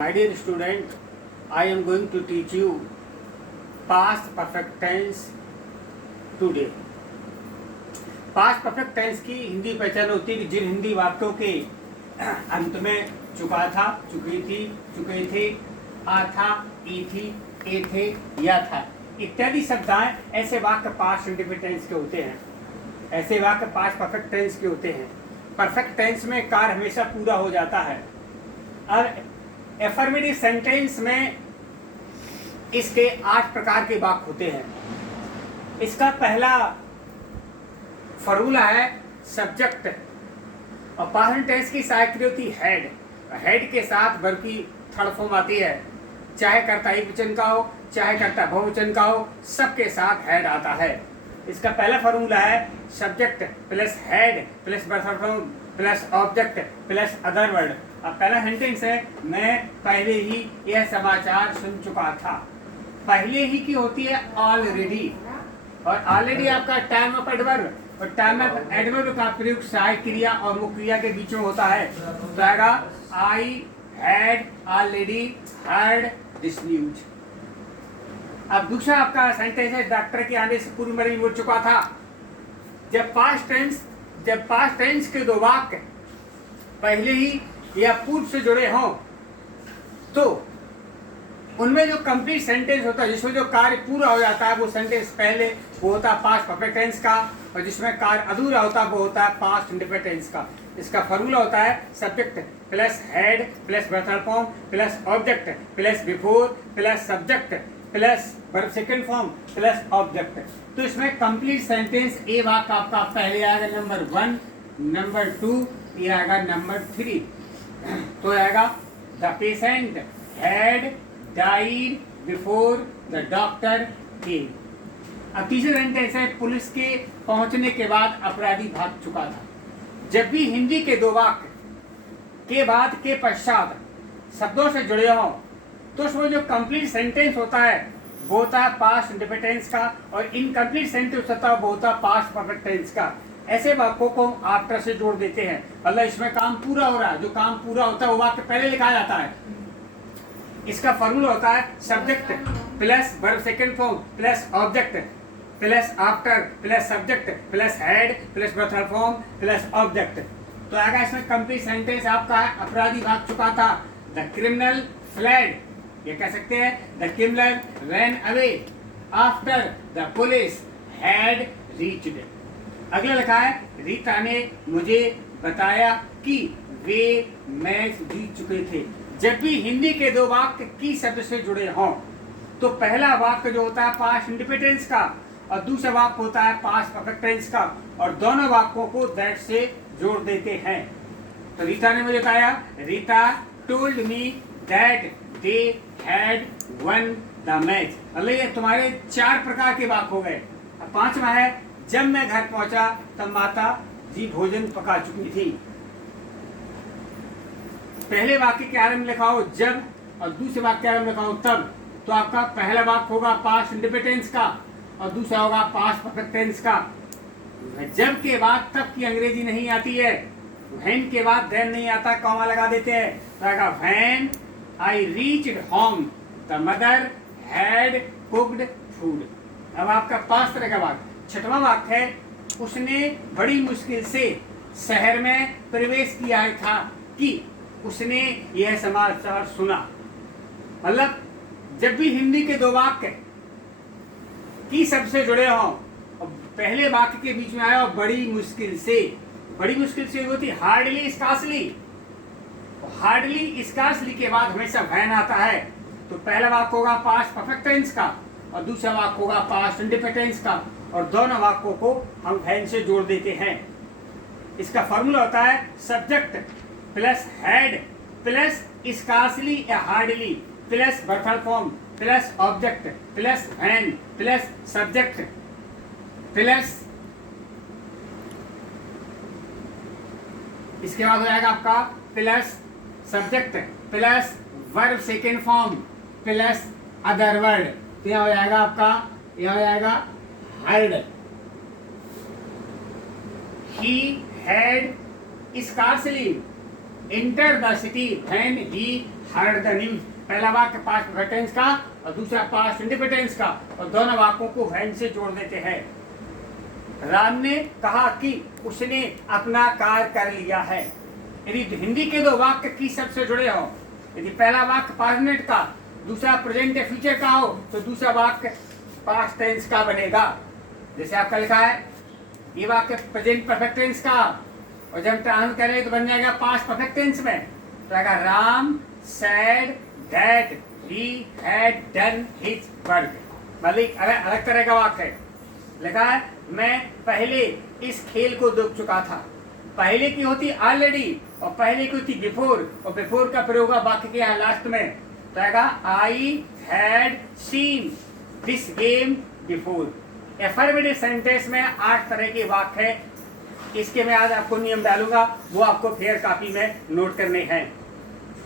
My dear student, I am going to teach you past perfect tense today. Past perfect tense की हिंदी पहचान होती है कि जिन हिंदी वाक्यों के अंत में चुका था, चुकी थी, चुके थे, आ था, ई थी, ए थे, या था इत्यादि शब्द आए, ऐसे वाक्य पास्ट इंडिफिनिट टेंस के होते हैं। ऐसे वाक्य पास्ट परफेक्ट टेंस के होते हैं। परफेक्ट टेंस में कार्य हमेशा पूरा हो जाता है और एफर्मेटिव सेंटेंस में इसके 8 प्रकार के वाक्य होते हैं। इसका पहला फॉर्मूला है सब्जेक्ट और पास्ट टेंस की सहायक क्रिया होती है हेड। हेड के साथ वर्ब की थर्ड फॉर्म आती है, चाहे कर्ता एकवचन का हो चाहे कर्ता बहुवचन का हो, सबके साथ हेड आता है। इसका पहला फॉर्मूला है subject plus had plus verb form plus object plus other word. अब पहला सेंटेंस है, मैं पहले ही यह समाचार सुन चुका था। पहले ही की होती है ऑलरेडी, और ऑलरेडी आपका टाइम ऑफ एडवर्ब, और टाइम ऑफ एडवर्ब का प्रयोग सहायक क्रिया और मुख्य क्रिया के बीच में होता है। तो आएगा I had already heard this news. अब दूसरा आपका सेंटेंस है, डॉक्टर के आने से पूर्व मरीज मर चुका था। जब पास्ट टेंस के दो वाक्य पहले ही या पूर्व से जुड़े हों तो उनमें जो कंप्लीट सेंटेंस होता है, जिसमें जो कार्य पूरा हो जाता है, वो सेंटेंस पहले वो होता है पास्ट परफेक्ट टेंस का, और जिसमें कार्य अधूरा होता है वो होता है पास्ट इंडिफिनिट टेंस का। इसका फॉर्मूला होता है subject plus had plus verb form plus object plus before plus subject plus verb second form plus object. तो इसमें कंप्लीट सेंटेंस ए वाक्य आपका पहले आएगा नंबर 1, नंबर 2, ये आएगा नंबर 3। तो आएगा the patient had died before the doctor केम। अब तीसरा सेंटेंस है, पुलिस के पहुंचने के बाद अपराधी भाग चुका था। जब भी हिंदी के दो वाक्य के बाद के पश्चात शब्दों से जुड़े हों तो उसमें जो कंप्लीट सेंटेंस होता है वो होता है पास्ट इंडिफिनिट टेंस का, और इनकम्प्लीट सेंटेंस होता है वो होता है पास्ट परफेक्ट टेंस का। ऐसे वाक्यों को हम आफ्टर से जोड़ देते हैं, मतलब इसमें काम पूरा हो रहा है, जो काम पूरा होता है वो वाक्य पहले लिखा जाता है। इसका फॉर्मूला होता है subject plus verb second form plus object plus after plus subject plus had plus verb third form plus object. तो आएगा इसमें कंप्लीट सेंटेंस आपका है, अपराधी भाग चुका था, द क्रिमिनल फ्लेड, ये कह सकते हैं the criminal ran away after the police had reached. अगला लिखा है, रीता ने मुझे बताया कि वे मैच जीत चुके थे। जब भी हिंदी के दो वाक्य की शब्द से जुड़े हों तो पहला वाक्य जो होता है पास्ट इंडिफिनिट टेंस का और दूसरा वाक्य होता है पास्ट परफेक्ट टेंस का, और दोनों वाक्यों को दैट से जोड़ देते हैं। तो रीता ने मुझे बताया, Rita told me that they had one the match. मतलब ये तुम्हारे 4 प्रकार के वाक्य हो गए। अब पांचवा है, जब मैं घर पहुंचा तब माता जी भोजन पका चुकी थी। पहले वाक्य के आरंभ में लिखा हो जब और दूसरे वाक्य के आरंभ में लिखा हो तब, तो आपका पहला वाक्य होगा पास्ट इंडिफिनिट टेंस का और दूसरा होगा पास्ट परफेक्ट टेंस का। जब के बाद तब की अंग्रेजी नहीं आती है, व्हेन के बाद देन नहीं आता, कॉमा लगा देते हैं, तो आएगा when I reached home the mother had cooked food. अब आपका 5 तरह का वाक्य। छठवां वाक्य है, उसने बड़ी मुश्किल से शहर में प्रवेश किया था कि उसने यह समाचार सुना। मतलब जब भी हिंदी के दो वाक्य की शब्द से जुड़े हों और पहले वाक्य के बीच में आया और बड़ी मुश्किल से होती हार्डली स्कार्सली, हार्डली स्कार्सली के बाद हमेशा व्हेन आता है। तो पहला वाक्य होगा पास्ट परफेक्ट टेंस का और दूसरा वाक्य होगा पास्ट इंडिफिनिट टेंस का, और दोनों वाक्यों को हम व्हेन से जोड़ देते हैं। इसका फॉर्मूला होता है subject plus had plus scarcely या hardly plus verb form plus object plus when plus subject plus, इसके बाद हो जाएगा आपका plus subject plus verb second form plus other word. तो यह हो जाएगा आपका, यह हो जाएगा heard. He had scarcely entered the city when he heard the news. पहला वाक्य पास्ट परफेक्ट टेंस का और दूसरा पास्ट इंडिफिनिट टेंस का, और दोनों वाक्यों को व्हेन से जोड़ देते हैं। राम ने कहा कि उसने अपना कार्य कर लिया है। यदि हिंदी के दो वाक्य की शब्द से जुड़े हो, यदि पहला वाक्य पास्ट मिनट का, दूसरा प्रेजेंट या फ्यूचर का हो, तो दूसरा वाक्य पास्ट टेंस का बनेगा। जैसे आपका लिखा है ये वाक्य प्रेजेंट परफेक्ट टेंस का, और जब ट्रांसलेट करें तो बन जाएगा पास्ट परफेक्ट टेंस में, तो आएगा Ram said that he had done his work. मतलब अलग तरह का वाक्य है। लिखा है मैं पहले इस खेल को देख चुका था। पहले की होती ऑलरेडी और पहले की होती बिफोर, और बिफोर का प्रयोग वाक्य के यहाँ लास्ट में, तो आएगा I had seen this game before. Affirmative sentence में 8 तरह के वाक्य है। इसके मैं आज आपको नियम डालूंगा, वो आपको फेयर कॉपी में नोट करने हैं।